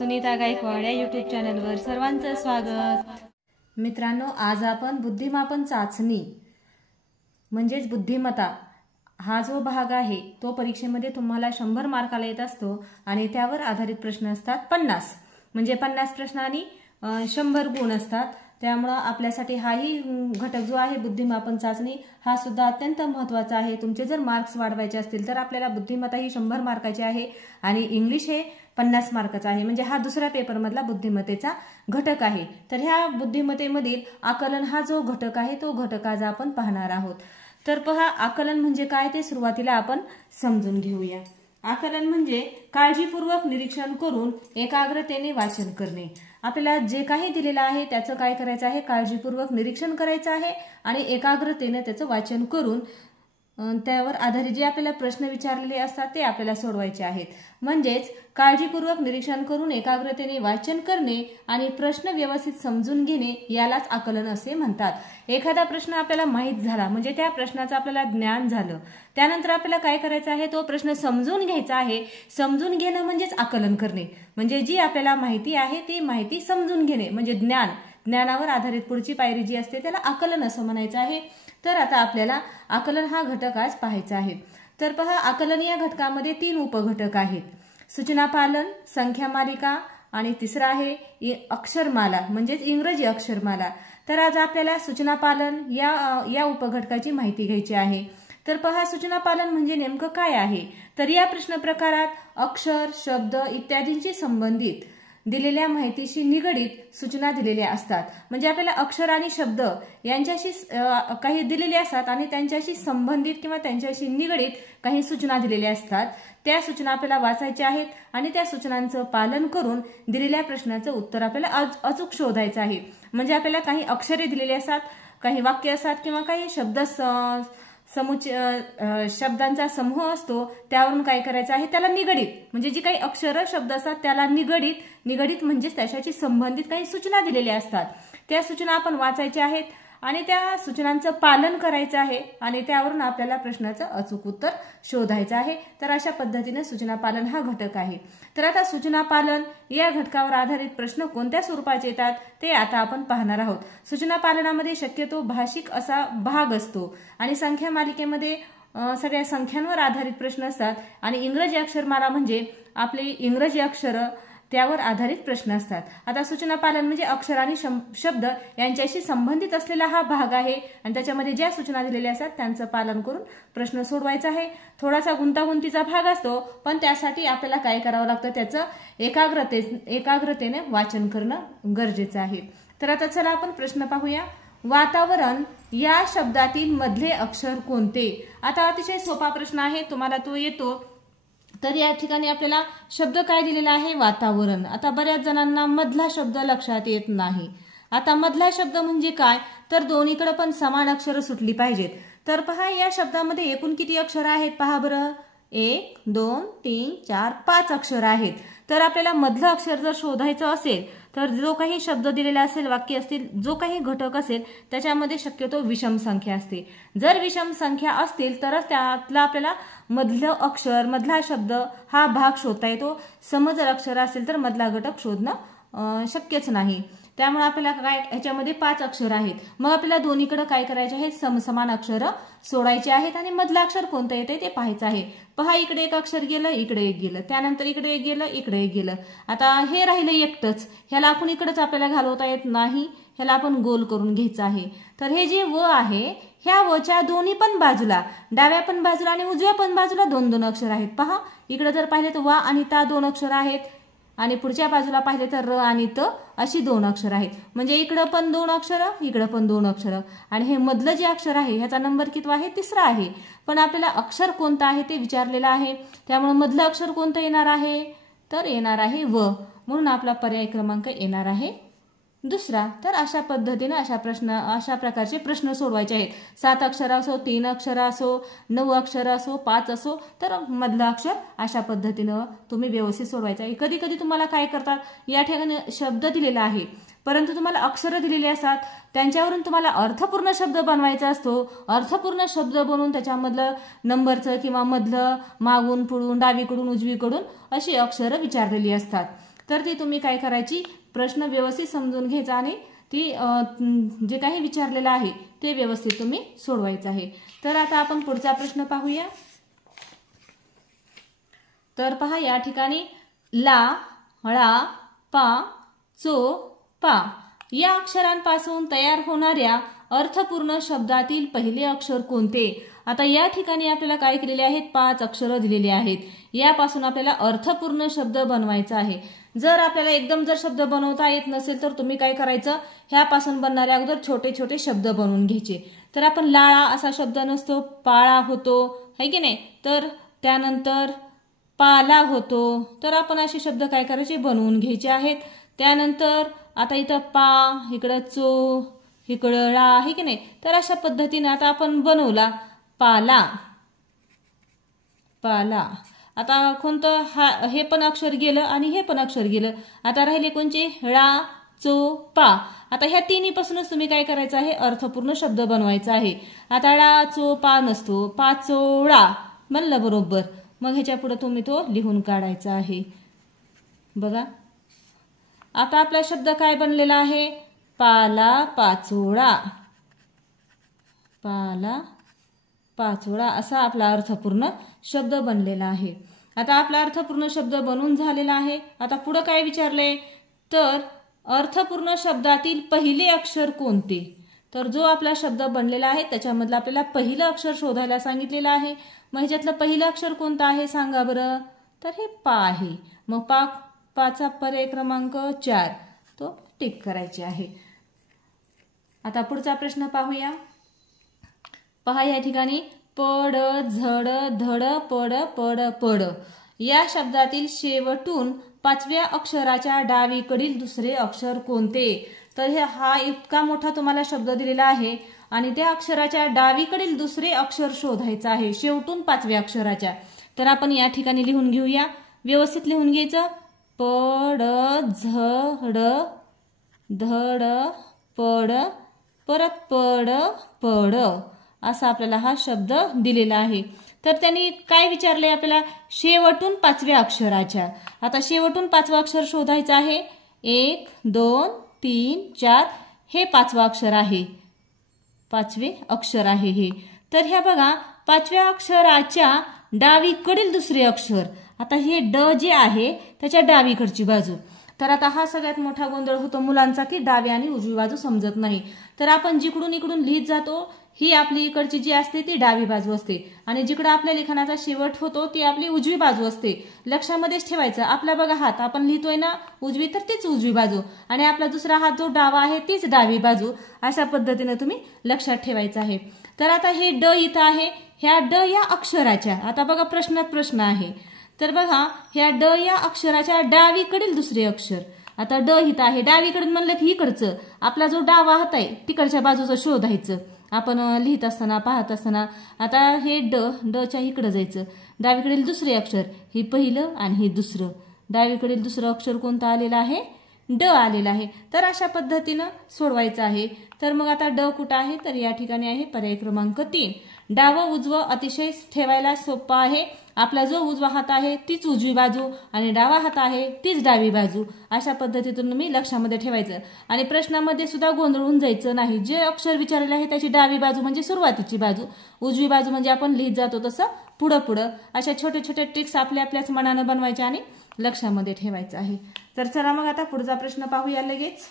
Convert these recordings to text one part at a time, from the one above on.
सुनीता गायकवाड या यूट्यूब चॅनलवर सर्वांचं स्वागत। मित्रांनो, आज आपण बुद्धिमापन चाचणी म्हणजेच बुद्धिमत्ता हा जो भाग आहे तो परीक्षेमध्ये तुम्हाला 100 मार्काला येत असतो आणि त्यावर आधारित प्रश्न असतात 50, म्हणजे 50 प्रश्न आणि 100 गुण असतात। त्यामुळे आपल्यासाठी हाही घटक जो आहे बुद्धिमापन चाचणी हा सुद्धा अत्यंत महत्त्वाचा आहे। तुमचे जर मार्क्स वाढवायचे असतील तर आपल्याला बुद्धिमत्ता ही 100 मार्काची आहे आणि इंग्लिश हे 50 मार्काचा आहे, म्हणजे हा दुसरा पेपर मधला बुद्धिमत्तेचा घटक आहे। तर ह्या बुद्धिमत्तेमधील आकलन हा जो घटक आहे तो घटक आज आपण पाहणार आहोत। तर पहा, आकलन म्हणजे काय ते सुरुवातीला आपण समजून घेऊया। आकलन म्हणजे काळजीपूर्वक निरीक्षण करून एकाग्रतेने वाचन करणे। आपल्याला जे काही दिलेलं आहे त्याचं काय करायचं आहे, काळजीपूर्वक निरीक्षण करायचं आहे आणि एकाग्रतेने त्याचं वाचन करून त्यावर आधारित जे आपल्याला प्रश्न विचारलेले असतात ते आपल्याला सोडवायचे आहेत। म्हणजेच काळजीपूर्वक निरीक्षण करून एकाग्रतेने वाचन करणे आणि प्रश्न व्यवस्थित समजून घेणे यालाच आकलन असे म्हणतात। एखादा प्रश्न आपल्याला माहित झाला म्हणजे त्या प्रश्नाचं आपल्याला ज्ञान झालं, त्यानंतर आपल्याला काय करायचं आहे, तो प्रश्न समजून घ्यायचा आहे। समजून घेणं म्हणजेच आकलन करणे, म्हणजे जी आपल्याला माहिती आहे ती माहिती समजून घेणे म्हणजे ज्ञानावर आधारित पुढची पायरी जी असते त्याला आकलन असं म्हणायचं आहे। तर आता आपल्याला आकलन हा घटक आज पाहायचा आहे। तर पहा, आकलन या घटकामध्ये 3 उपघटक आहेत, सूचनापालन, संख्या मालिका आणि तिसरा आहे अक्षरमाला म्हणजेच इंग्रजी अक्षरमाला। तर आज आपल्याला सूचनापालन या उपघटकाची माहिती घ्यायची आहे। तर पहा, सूचनापालन म्हणजे नेमकं काय आहे, तर या प्रश्न प्रकारात अक्षर, शब्द इत्यादींशी संबंधित दिलेल्या माहितीशी निगडीत सूचना दिलेल्या असतात। म्हणजे आपल्याला अक्षर आणि शब्द यांच्याशी काही दिलेले असतात आणि त्यांच्याशी संबंधित किंवा त्यांच्याशी निगडीत काही सूचना दिलेल्या असतात। त्या सूचना आपल्याला वाचायच्या आहेत आणि त्या सूचनांचं पालन करून दिलेल्या प्रश्नाचं उत्तर आपल्याला अचूक शोधायचं आहे। म्हणजे आपल्याला काही अक्षरे दिलेली असतात, काही वाक्य असतात किंवा काही शब्दांचा समूह असतो, त्यावरून काय करायचं आहे, त्याला निगडीत म्हणजे जी काही अक्षर शब्द असतात त्याला निगडीत म्हणजेच त्याच्याशी संबंधित काही सूचना दिलेल्या असतात। त्या सूचना आपण वाचायच्या आहेत आणि त्या सूचनांचं पालन करायचं आहे आणि त्यावरून आपल्याला प्रश्नाचं अचूक उत्तर शोधायचं आहे। तर अशा पद्धतीने सूचनापालन हा घटक आहे। तर आता सूचनापालन या घटकावर आधारित प्रश्न कोणत्या स्वरूपाचे येतात ते आता आपण पाहणार आहोत। सूचनापालनामध्ये शक्यतो भाषिक असा भाग असतो आणि संख्या मालिकेमध्ये सगळ्या संख्यांवर आधारित प्रश्न असतात आणि इंग्रजी अक्षरमाला म्हणजे आपले इंग्रजी अक्षर त्यावर आधारित प्रश्न असतात। आता सूचनापालन म्हणजे अक्षर आणि शब्द यांच्याशी संबंधित असलेला हा भाग आहे आणि त्याच्यामध्ये ज्या सूचना दिलेल्या असतात त्यांचं पालन करून प्रश्न सोडवायचा आहे। थोडासा गुंतागुंतीचा भाग असतो, पण त्यासाठी आपल्याला काय करावं लागतं, त्याचं एकाग्रतेने वाचन करणं गरजेचं आहे। तर आता चला आपण प्रश्न पाहूया। वातावरण या शब्दातील मधले अक्षर कोणते? आता अतिशय सोपा प्रश्न आहे, तुम्हाला तो येतो। तर या ठिकाणी आपल्याला शब्द काय दिलेला आहे, वातावरण। आता बऱ्याच जणांना मधला शब्द लक्षात येत नाही। आता मधला शब्द म्हणजे काय, तर दोन्हीकडे पण समान अक्षर सुटली पाहिजेत। तर पहा, या शब्दामध्ये एकूण किती अक्षर आहेत पहा बरं, 1 2 3 4 5 अक्षर आहेत। तर आपल्याला मधलं अक्षर जर शोधायचं असेल तर जो काही शब्द दिलेला असेल, वाक्य असतील, जो काही घटक असेल त्याच्यामध्ये शक्यतो विषम संख्या असते। जर विषम संख्या असतील तरच त्यातला आपल्याला मधलं अक्षर, मधला शब्द हा भाग शोधता येतो। सम जर अक्षर असेल तर मधला घटक शोधणं शक्यच नाही। त्यामुळे आपल्याला काय, ह्याच्यामध्ये 5 अक्षर आहेत, मग आपल्याला दोन्हीकडे काय करायचे आहे, समसमान अक्षर सोडायचे आहेत आणि मधलं अक्षर कोणतं येते ते पाहायचं आहे। पहा, इकडे एक अक्षर गेलं, इकडे एक गेलं, त्यानंतर इकडे एक गेलं, इकडे एक गेलं। आता हे राहिलं एकटंच, ह्याला आपण इकडेच आपल्याला घालवता येत नाही, ह्याला आपण गोल करून घ्यायचं आहे। तर हे जे व आहे, ह्या वच्या दोन्ही पण बाजूला, डाव्या पण बाजूला आणि उजव्या पण बाजूला 2 अक्षर आहेत। पहा, इकडे जर पाहिले तर वा आणि ता 2 अक्षर आहेत आणि पुढच्या बाजूला पाहिले तर र आणि त अशी 2 अक्षर आहेत। म्हणजे इकडं पण 2 अक्षर, इकडं पण 2 अक्षर आणि हे मधलं जे अक्षर आहे ह्याचा नंबर किती आहे, 3रा आहे। पण आपल्याला अक्षर कोणतं आहे ते विचारलेलं आहे, त्यामुळे मधलं अक्षर कोणतं येणार आहे, तर येणार आहे व, म्हणून आपला पर्याय क्रमांक येणार आहे 2रा। तर अशा पद्धतीने अशा प्रकारचे प्रश्न सोडवायचे आहेत। 7 अक्षर असो, 3 अक्षर असो, 9 अक्षर असो, 5 असो, तर मधलं अक्षर अशा पद्धतीनं तुम्ही व्यवस्थित सोडवायचं आहे। कधी कधी तुम्हाला काय करतात, या ठिकाणी शब्द दिलेला आहे परंतु तुम्हाला अक्षर दिलेली असतात, त्यांच्यावरून तुम्हाला अर्थपूर्ण शब्द बनवायचा असतो। अर्थपूर्ण शब्द बनवून त्याच्यामधलं नंबरचं किंवा मधलं मागून पुढून डावीकडून उजवीकडून अशी अक्षर विचारलेली असतात। तर ती तुम्ही काय करायची, प्रश्न व्यवस्थित समजून घ्यायचा आणि ती जे काही विचारलेलं आहे ते व्यवस्थित तुम्ही सोडवायचं आहे. तर आता आपण पुढचा प्रश्न पाहूया. तर पहा या ठिकाणी ला, ळा, पा, चो, पा या अक्षरांपासून तयार होणाऱ्या अर्थपूर्ण शब्दातील पहिले अक्षर कोणते? आता या ठिकाणी आपल्याला काय केलेले आहेत, 5 अक्षरं दिलेली आहेत. यापासून आपल्याला अर्थपूर्ण शब्द बनवायचा आहे. जर आपल्याला एकदम जर शब्द बनवता येत नसेल तर तुम्ही काय करायचं, ह्यापासून बनणाऱ्या अगोदर छोटे छोटे शब्द बनवून घ्यायचे. तर आपण लाळा असा शब्द नसतो, पाळा होतो है की नाही, तर त्यानंतर पाला होतो. तर आपण असे शब्द काय करायचे, बनवून घ्यायचे आहेत. त्यानंतर आता इथं पा, इकडं चो, इकडं ळा आहे की नाही, तर अशा पद्धतीने आता आपण बनवला पाला, पाला. आता कोणतं हे पण अक्षर गेलं आणि हे पण अक्षर गेलं. आता राहिले कोणचे, ळा, चो, पा. आता ह्या तिन्ही पासूनच तुम्ही काय करायचं आहे, अर्थपूर्ण शब्द बनवायचा आहे. आता ळा, चो, पा नसतो, पा, चो, ळा म्हणलं बरोबर. मग ह्याच्या पुढे तुम्ही तो लिहून काढायचा आहे. बघा आता आपला शब्द काय बनलेला आहे, पाला पाचोळा, पाला पाचोळा असा आपला अर्थपूर्ण शब्द बनलेला आहे. आता आपला अर्थपूर्ण शब्द बनवून झालेला आहे. आता पुढे काय विचारले, तर अर्थपूर्ण शब्दातील पहिले अक्षर कोणते? तर जो आपला शब्द बनलेला आहे त्याच्यामधलं आपल्याला पहिलं अक्षर शोधायला सांगितलेलं आहे. मग ह्याच्यातलं पहिलं अक्षर कोणतं आहे सांगा बरं, तर हे पा आहे. मग पाचा पर्याय क्रमांक 4 तो टिक करायचे आहे. आता पुढचा प्रश्न पाहूया. पहा या ठिकाणी पड, झड, धड, पड, पड, पड या शब्दातील शेवटून 5व्या अक्षराच्या डावीकडील दुसरे अक्षर कोणते? तर हा इतका मोठा तुम्हाला शब्द दिलेला आहे आणि त्या अक्षराच्या डावीकडील दुसरे अक्षर शोधायचं आहे शेवटून 5व्या अक्षराच्या. तर आपण या ठिकाणी लिहून घेऊया, व्यवस्थित लिहून घ्यायचं. पड, झड, धड, पड, परत पड, पड असा आपल्याला हा शब्द दिलेला आहे. तर त्यांनी काय विचारले आपल्याला, शेवटून 5व्या अक्षराच्या. आता शेवटून 5वं अक्षर शोधायचं आहे. 1, 2, 3, 4 हे 5वं अक्षर आहे, 5वे अक्षर आहे हे. तर ह्या बघा 5व्या अक्षराच्या डावीकडील दुसरे अक्षर. आता हे ड जे आहे त्याच्या डावीकडची बाजू. तर आता हा सगळ्यात मोठा गोंधळ होतो मुलांचा की डावी आणि उजवी बाजू समजत नाही. तर आपण जिकडून इकडून लिहित जातो ही आपली इकडची जी असते ती डावी बाजू असते आणि जिकडे आपल्या लिखाणाचा शेवट होतो ती आपली उजवी बाजू असते. लक्षामध्येच ठेवायचं. आपला बघा हात आपण लिहितोय ना उजवी, तर तीच उजवी बाजू आणि आपला दुसरा हात जो डावा आहे तीच डावी बाजू. अशा पद्धतीने तुम्ही लक्षात ठेवायचं आहे. तर आता हे ड इथं आहे, ह्या ड या अक्षराच्या. आता बघा प्रश्नात प्रश्न आहे. तर बघा ह्या ड या अक्षराच्या डावीकडील दुसरे अक्षर. आता ड इथं आहे, डावीकडे म्हणलं की इकडचं आपला जो डावा हात आहे तिकडच्या बाजूचं शोधायचं आपण लिहित असताना पाहत असताना. आता हे ड च्या इकडे जायचं. डावीकडील दुसरे अक्षर हे पहिलं आणि हे दुसरं. डावीकडील दुसरं अक्षर कोणतं आलेलं आहे, ड आलेला आहे. तर अशा पद्धतीनं सोडवायचं आहे. तर मग आता ड कुठं आहे, तर या ठिकाणी आहे पर्याय क्रमांक 3. डावं उजवं अतिशय ठेवायला सोपं आहे. आपला जो उजवा हात आहे तीच उजवी बाजू आणि डावा हात आहे तीच डावी बाजू. अशा पद्धतीतून तुम्ही लक्षामध्ये ठेवायचं आणि प्रश्नामध्ये सुद्धा गोंधळून जायचं नाही. जे अक्षर विचारलेलं आहे त्याची डावी बाजू म्हणजे सुरुवातीची बाजू, उजवी बाजू म्हणजे आपण लिहित जातो तसं पुढं पुढं. अशा छोटे छोटे ट्रिक्स आपल्याच मनानं बनवायच्या आणि लक्षामध्ये ठेवायचं आहे. तर चला मग आता पुढचा प्रश्न पाहूया लगेच.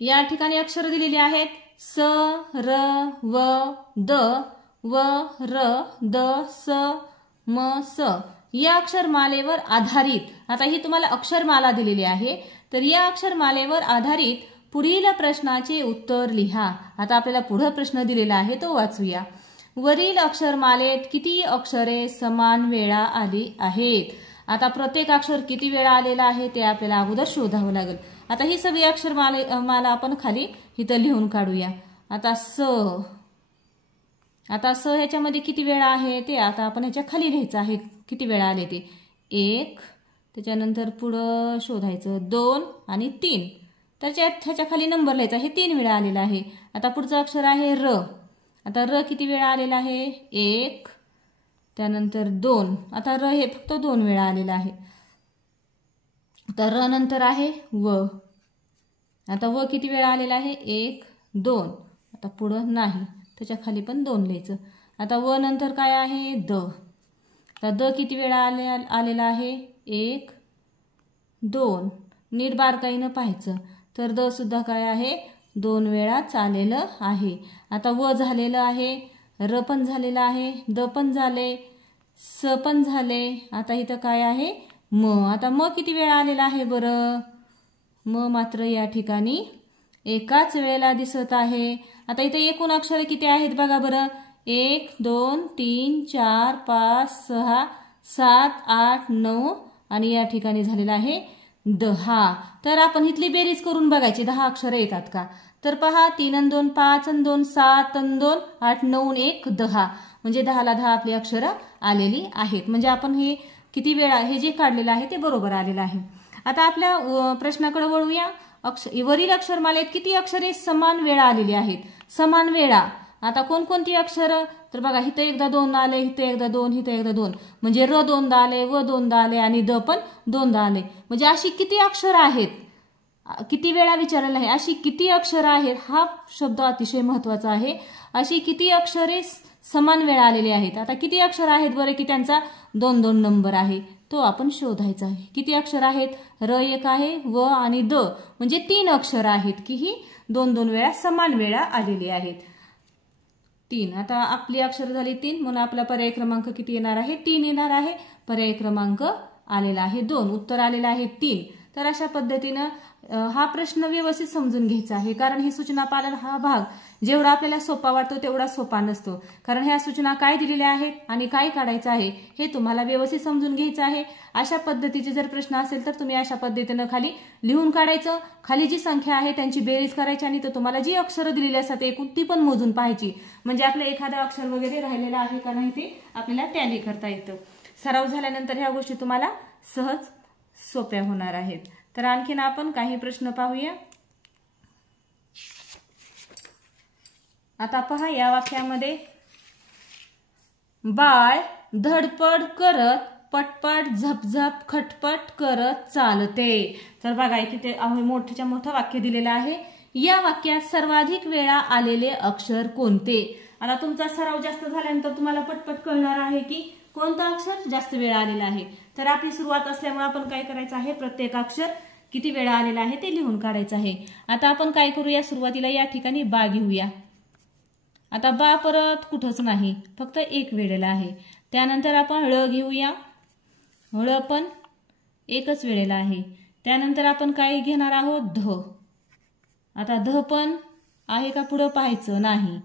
या ठिकाणी अक्षर दिलेली आहेत स, र, व, द, व, र, द, स, म, स या अक्षरमालेवर आधारित. आता ही तुम्हाला अक्षरमाला दिलेली आहे. तर या अक्षरमालेवर आधारित पुढील प्रश्नाचे उत्तर लिहा. आता आपल्याला पुढे प्रश्न दिलेला आहे तो वाचूया. वरील अक्षरमालेत किती अक्षरे समान वेळा आली आहेत? आता प्रत्येक अक्षर किती वेळा आलेला आहे ते आपल्याला अगोदर शोधावं लागेल. आता ही सगळी अक्षरमाला आपण खाली इथं लिहून काढूया. आता स, आता स ह्याच्यामध्ये किती वेळा आहे ते आता आपण ह्याच्या खाली लिहायचं आहे किती वेळा आले ते. 1, त्याच्यानंतर पुढं शोधायचं 2 आणि 3. त्याच्या खाली नंबर लिहायचा. हे 3 वेळा आलेला आहे. आता पुढचं अक्षर आहे र. आता र किती वेळा आलेला आहे, 1, त्यानंतर 2. आता र हे फक्त 2 वेळा आलेला आहे. तर र नंतर आहे व. आता व किती वेळा आलेला आहे 1 2. आता पुढं नाही, त्याच्या खाली पण 2 लिहायचं. आता व नंतर काय आहे द. तर द किती वेळा आलेला आहे 1 2. नीट बारकाईनं पाहायचं. तर द सुद्धा काय आहे 2 वेळाच आलेलं आहे. आता व झालेलं आहे, र पण झालेलं आहे, द पण झाले, स पण झाले. आता इथं काय आहे म. आता म किती वेळा आलेला आहे बरं. म मात्र या ठिकाणी एकाच वेळेला दिसत आहे. आता इथे एकूण अक्षरे किती आहेत बघा बरं. 1 2 3 4 5 6 7 8 9 आणि या ठिकाणी झालेला आहे 10. तर आपण इथली बेरीज करून बघायची 10 अक्षरे येतात का. तर पहा 3 आणि 2 5 आणि 2 7 आणि 2 8 9 आणि 1 10. म्हणजे 10ला 10 आपली अक्षरं आलेली आहेत. म्हणजे आपण हे किती वेळा हे जे काढलेलं आहे ते बरोबर आलेलं आहे. आता आपल्या प्रश्नाकडे वळूया. वरील अक्षरमालेत किती अक्षरे समान वेळा आलेली आहेत. समान वेळा. आता कोणकोणती अक्षरं. तर बघा इथं एकदा 2 आले, इथं एकदा 2, इथं एकदा 2. म्हणजे र 2दा आले, व 2दा आले आणि द पण 2दा आले. म्हणजे अशी किती अक्षरं आहेत. किती वेळा विचारलेलं आहे. अशी किती अक्षरं आहेत हा शब्द अतिशय महत्वाचा आहे. अशी किती अक्षरे समान वेळा आलेली आहेत. आता किती अक्षर आहेत बरं की त्यांचा 2-2 नंबर आहे, तो आपण शोधायचा आहे. किती अक्षर आहेत. र 1 आहे, व आणि द म्हणजे 3 अक्षर आहेत की ही 2-2 वेळा समान वेळा आलेली आहेत. 3. आता आपली अक्षर झाली 3 म्हणून आपला पर्याय क्रमांक किती येणार आहे 3 येणार आहे. पर्याय क्रमांक आलेला आहे 2. उत्तर आलेलं आहे 3. तर अशा पद्धतीनं हा प्रश्न व्यवस्थित समजून घ्यायचा आहे. कारण हे सूचना पालन हा भाग जेवढा आपल्याला सोपा वाटतो तेवढा सोपा नसतो. कारण ह्या सूचना काय दिलेल्या आहेत आणि काय काढायचं आहे हे तुम्हाला व्यवस्थित समजून घ्यायचं आहे. अशा पद्धतीचे जर प्रश्न असेल तर तुम्ही अशा पद्धतीनं खाली लिहून काढायचं. खाली जी संख्या आहे त्यांची बेरीज करायची आणि तर तुम्हाला जी अक्षरं दिलेली असतात एकूण ती पण मोजून पाहायची. म्हणजे आपलं एखादं अक्षर वगैरे राहिलेलं आहे का नाही ते आपल्याला टॅली करता येतं. सराव झाल्यानंतर ह्या गोष्टी तुम्हाला सहज सोप्या होणार आहेत. तर आणखीन आपण काही प्रश्न पाहूया. आता पहा या वाक्यामध्ये बाळ धडपड करत पटपट झपझप खटपट करत चालते. तर बघा इथे मोठ्याच्या मोठं वाक्य दिलेलं आहे. या वाक्यात सर्वाधिक वेळा आलेले अक्षर कोणते. आता तुमचा सराव जास्त झाल्यानंतर तुम्हाला पटपट कळणार आहे की कोणतं अक्षर जास्त वेळा आलेलं आहे. तर आपली सुरुवात असल्यामुळे आपण काय करायचं आहे प्रत्येक अक्षर किती वेळा आलेला आहे ते लिहून काढायचं आहे. आता आपण काय करूया सुरुवातीला या ठिकाणी बा घेऊया. आता बा परत कुठंच नाही, फक्त एक वेळेला आहे. त्यानंतर आपण ळ घेऊया. ळ पण एकच वेळेला आहे. त्यानंतर आपण काय घेणार आहोत ध. आता ध पण आहे का पुढं पाहायचं नाही,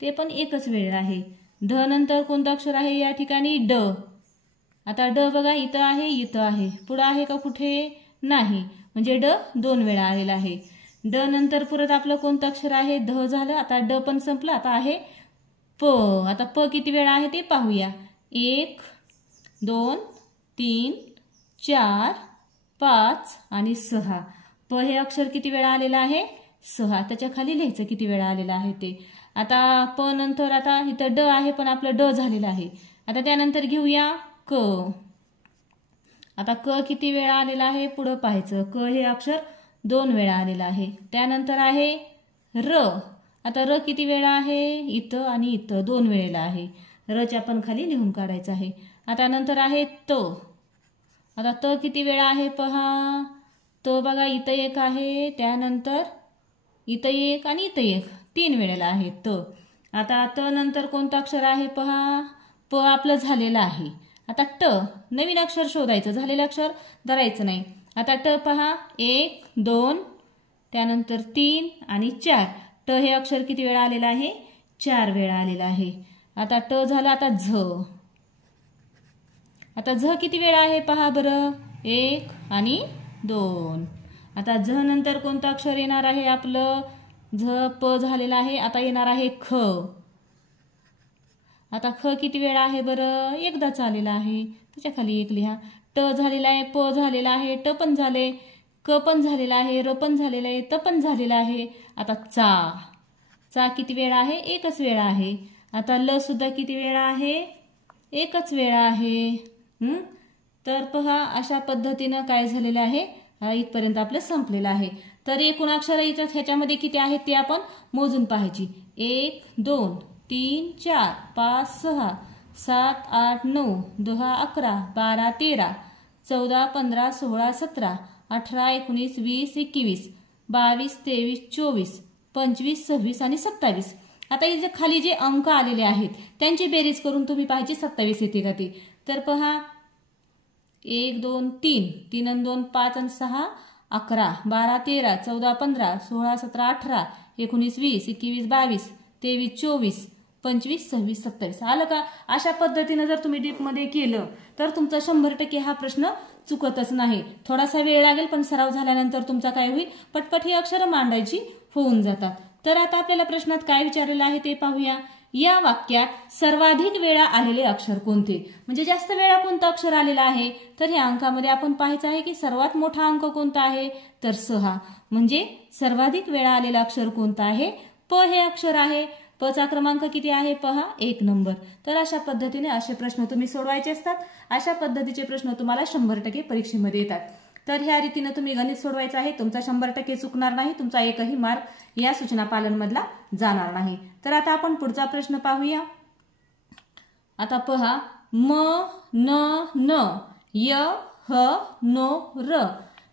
ते पण एकच वेळेला आहे. ध नंतर कोणतं अक्षर आहे या ठिकाणी ड. आता ड बघा इथं आहे, इथं आहे, पुढं आहे का कुठे नाही, म्हणजे ड 2 वेळा आलेला आहे. ड नंतर परत आपलं कोणतं अक्षर आहे ध झालं. आता ड पण संपलं, आता आहे प. आता प किती वेळा आहे ते पाहूया. 1 2 3 4 5 आणि 6. प हे अक्षर किती वेळा आलेलं आहे 6. त्याच्या खाली लिहायचं किती वेळा आलेलं आहे ते. आता प नंतर आता इथं ड आहे पण आपलं ड झालेलं आहे. आता त्यानंतर घेऊया क. आता क किती वेळा आलेला आहे पुढं पाहायचं. क हे अक्षर 2 वेळा आलेलं आहे. त्यानंतर आहे र. आता र किती वेळा आहे इथं आणि इथं 2 वेळेला आहे. रच्या पण खाली लिहून काढायचं आहे. आता नंतर आहे त. आता त किती वेळा आहे पहा. त बघा इथं एक आहे, त्यानंतर इथं एक आणि इथं एक, 3 वेळेला आहे त. आता त नंतर कोणतं अक्षर आहे पहा. प आपलं झालेलं आहे. आता ट नवीन अक्षर शोधायचं, झालेलं अक्षर धरायचं नाही. आता ट पहा 1 2 त्यानंतर 3 आणि 4. ट हे अक्षर किती वेळा आलेलं आहे 4 वेळा आलेलं आहे. आता ट झालं. आता झ. आता झ किती वेळा आहे पहा बरं 1 आणि 2. आता झ नंतर कोणतं अक्षर येणार आहे आपलं झ प झालेलं आहे. आता येणार आहे ख. आता ख किती वेळा आहे बरं एकदाच आलेला आहे, त्याच्या खाली 1 लिहा. ट झालेला आहे, प झालेला आहे, ट पण झाले, क पण झालेला आहे, र पण झालेला आहे, त पण झालेला आहे. आता चा. चा किती वेळा आहे एकच वेळा आहे. आता ल सुद्धा किती वेळा आहे एकच वेळा आहे. तर पहा अशा पद्धतीनं काय झालेलं आहे इथपर्यंत आपलं संपलेलं आहे. तर एकूण अक्षर ह्याच्यामध्ये किती आहेत ते आपण मोजून पाहायची. 1 2 3 4 5 6 7 8 9 10 11 12 13 14 15 16 17 18 19 20 21 22 23 24 25 26 आणि 27. आता इथे खाली जे अंक आलेले आहेत त्यांची बेरीज करून तुम्ही पाहायची 27 येते का ते. तर पहा 1 2 3 3 आणि 2 5 आणि 6 11 12 13 14 15 16 17 18 19 20 21 22 23 24 25 26 27. आलं का. अशा पद्धतीने जर तुम्ही डीपमध्ये केलं तर तुमचा 100% हा प्रश्न चुकतच नाही. थोडासा वेळ लागेल पण सराव झाल्यानंतर तुमचा काय होईल, पटपट ही अक्षरं मांडायची होऊन जातात. तर आता आपल्याला प्रश्नात काय विचारलेलं आहे ते पाहूया. या वाक्यात सर्वाधिक वेळा आलेले अक्षर कोणते, म्हणजे जास्त वेळा कोणतं अक्षर आलेलं आहे. तर ह्या अंकामध्ये आपण पाहायचं आहे की सर्वात मोठा अंक कोणता आहे, तर 6. म्हणजे सर्वाधिक वेळा आलेलं अक्षर कोणतं आहे, प हे अक्षर आहे. पचा क्रमांक किती आहे, पहा 1 नंबर. तर अशा पद्धतीने असे प्रश्न तुम्ही सोडवायचे असतात. अशा पद्धतीचे प्रश्न तुम्हाला 100% परीक्षेमध्ये येतात. तर ह्या रीतीने तुम्ही गणित सोडवायचं आहे. तुमचा 100% चुकणार नाही. तुमचा एकही मार्क या सूचना पालन मधला जाणार नाही. तर आता आपण पुढचा प्रश्न पाहूया. आता पहा म न न य ह नो र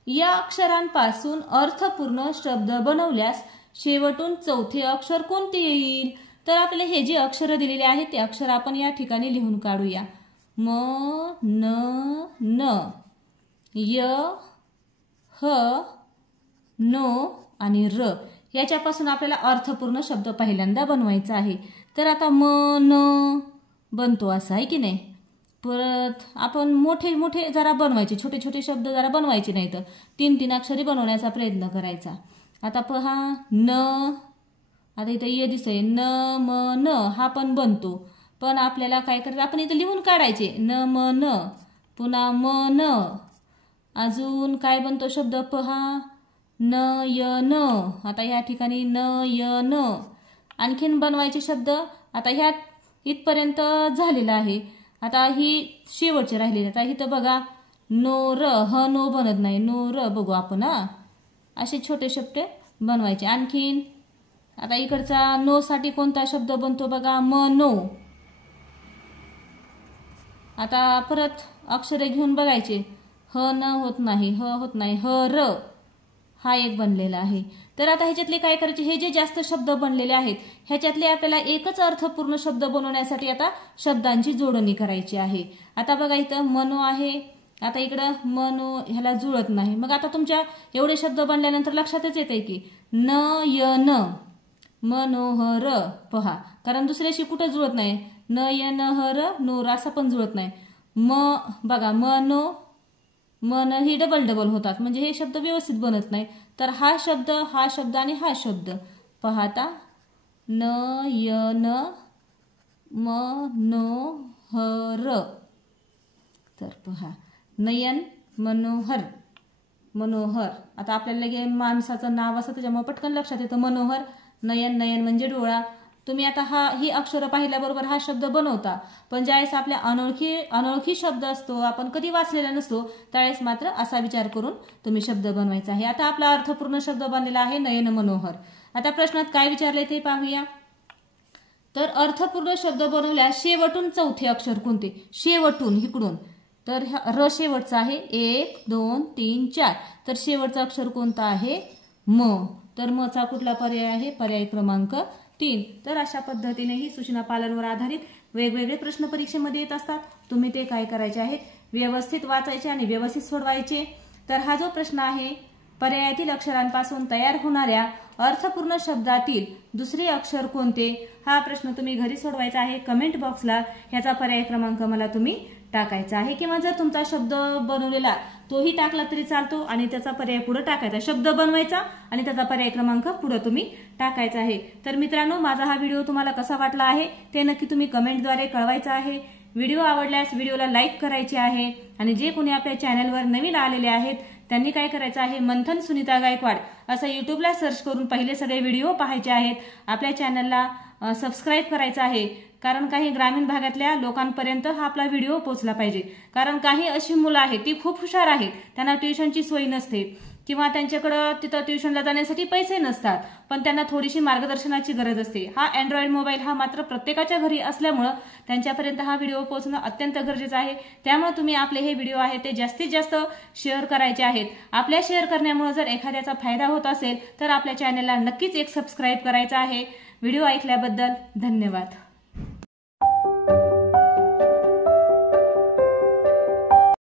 या अक्षरांपासून अर्थपूर्ण शब्द बनवल्यास शेवटून चौथे अक्षर कोणते येईल. तर आपले हे जे अक्षर दिलेले आहेत ते अक्षर आपण या ठिकाणी लिहून काढूया. म न न य ह नो आणि र याच्यापासून आपल्याला अर्थपूर्ण शब्द पहिल्यांदा बनवायचा आहे. तर आता म न बनतो असा आहे की नाही. परत आपण मोठे मोठे जरा बनवायचे, छोटे छोटे शब्द जरा बनवायचे नाही तर 3-3 अक्षरी बनवण्याचा प्रयत्न करायचा. आता पहा न, आता इथं ये दिसतंय न म न हा पण बनतो. पण आपल्याला काय करायचं, आपण इथं लिहून काढायचे न म न, पुन्हा म न, अजून काय बनतो शब्द पहा न य न. आता या ठिकाणी न य न आणखीन बनवायचे शब्द. आता ह्यात इथपर्यंत झालेलं आहे. आता ही शेवटचे राहिलेले. आता इथं बघा नो र, ह नो बनत नाही, नो र बघू आपण. असे छोटे शब्द बनवायचे. आणखीन आता इकडचा नो साठी कोणता शब्द बनतो बघा म नो. आता परत अक्षरे घेऊन बघायचे. ह न होत नाही, ह होत नाही, ह र हा एक बनलेला आहे. तर आता ह्याच्यातले काय करायचे, हे जे जास्त शब्द बनलेले आहेत ह्याच्यातले आपल्याला एकच अर्थपूर्ण शब्द बनवण्यासाठी आता शब्दांची जोडणी करायची आहे. आता बघा इथं मनो आहे. आता इकडं मनो ह्याला जुळत नाही. मग आता तुमच्या एवढे शब्द बनल्यानंतर लक्षातच येते की न य न मनोहर पहा, कारण दुसऱ्याशी कुठं जुळत नाही. न य न ह र नो र असं पण जुळत नाही. म बघा मनो मन ही डबल डबल होतात, म्हणजे हे शब्द व्यवस्थित बनत नाही. तर हा शब्द आणि हा शब्द पाहता न य न म नो ह र. तर पहा नयन मनोहर, मनोहर. आता आपल्याला लगे माणसाचं नाव असतं त्याच्यामुळे पटकन लक्षात येतं मनोहर. नयन, नयन म्हणजे डोळा. तुम्ही आता ही अक्षरं पाहिल्याबरोबर हा शब्द बनवता, पण ज्यावेळेस आपल्या अनोळखी शब्द असतो, आपण कधी वाचलेला नसतो, त्यावेळेस मात्र असा विचार करून तुम्ही शब्द बनवायचा आहे. आता आपला अर्थपूर्ण शब्द बनलेला आहे नयन मनोहर. आता प्रश्नात काय विचारले ते पाहूया. तर अर्थपूर्ण शब्द बनवल्यास शेवटून चौथे अक्षर कोणते, शेवटून इकडून. तर र शेवटचा आहे 1 2 3 4. तर शेवटचा अक्षर कोणता आहे म. तर म चा कुठला पर्याय आहे, पर्याय क्रमांक 3. तर अशा पद्धतीने ही सूचना पालनवर आधारित वेगवेगळे प्रश्न परीक्षेमध्ये येत असतात. तुम्ही ते काय करायचे आहेत, व्यवस्थित वाचायचे आणि व्यवस्थित सोडवायचे. तर हा जो प्रश्न आहे पर्यायातील अक्षरांपासून तयार होणाऱ्या अर्थपूर्ण शब्दातील दुसरे अक्षर कोणते, हा प्रश्न तुम्ही घरी सोडवायचा आहे. कमेंट बॉक्सला ह्याचा पर्याय क्रमांक मला तुम्ही टाकायचा आहे, किंवा जर तुमचा शब्द बनवलेला तोही टाकला तरी चालतो आणि त्याचा पर्याय पुढे टाकायचा. शब्द बनवायचा आणि त्याचा पर्याय क्रमांक पुढे तुम्ही टाकायचा आहे. तर मित्रांनो, माझा हा व्हिडिओ तुम्हाला कसा वाटला आहे ते नक्की तुम्ही कमेंटद्वारे कळवायचं आहे. व्हिडिओ आवडल्यास व्हिडिओला लाईक करायचे आहे आणि जे कोणी आपल्या चॅनलवर नवीन आलेले आहेत त्यांनी काय करायचं आहे, मंथन सुनीता गायकवाड असं युट्यूबला सर्च करून पहिले सगळे व्हिडिओ पाहायचे आहेत. आपल्या चॅनलला सबस्क्राईब करायचं आहे. कारण काही ग्रामीण भागातल्या लोकांपर्यंत हा आपला व्हिडिओ पोहोचला पाहिजे. कारण काही अशी मुलं आहेत ती खूप हुशार आहेत, त्यांना ट्युशनची सोय नसते किंवा त्यांच्याकडे तिथं ट्युशनला जाण्यासाठी पैसे नसतात, पण त्यांना थोडीशी मार्गदर्शनाची गरज असते. हा अँड्रॉइड मोबाईल हा मात्र प्रत्येकाच्या घरी असल्यामुळं त्यांच्यापर्यंत हा व्हिडिओ पोहोचणं अत्यंत गरजेचं आहे. त्यामुळे तुम्ही आपले हे व्हिडिओ आहे ते जास्तीत जास्त शेअर करायचे आहेत. आपल्या शेअर करण्यामुळे जर एखाद्याचा फायदा होत असेल तर आपल्या चॅनलला नक्कीच एक सबस्क्राईब करायचं आहे. व्हिडिओ ऐकल्याबद्दल धन्यवाद.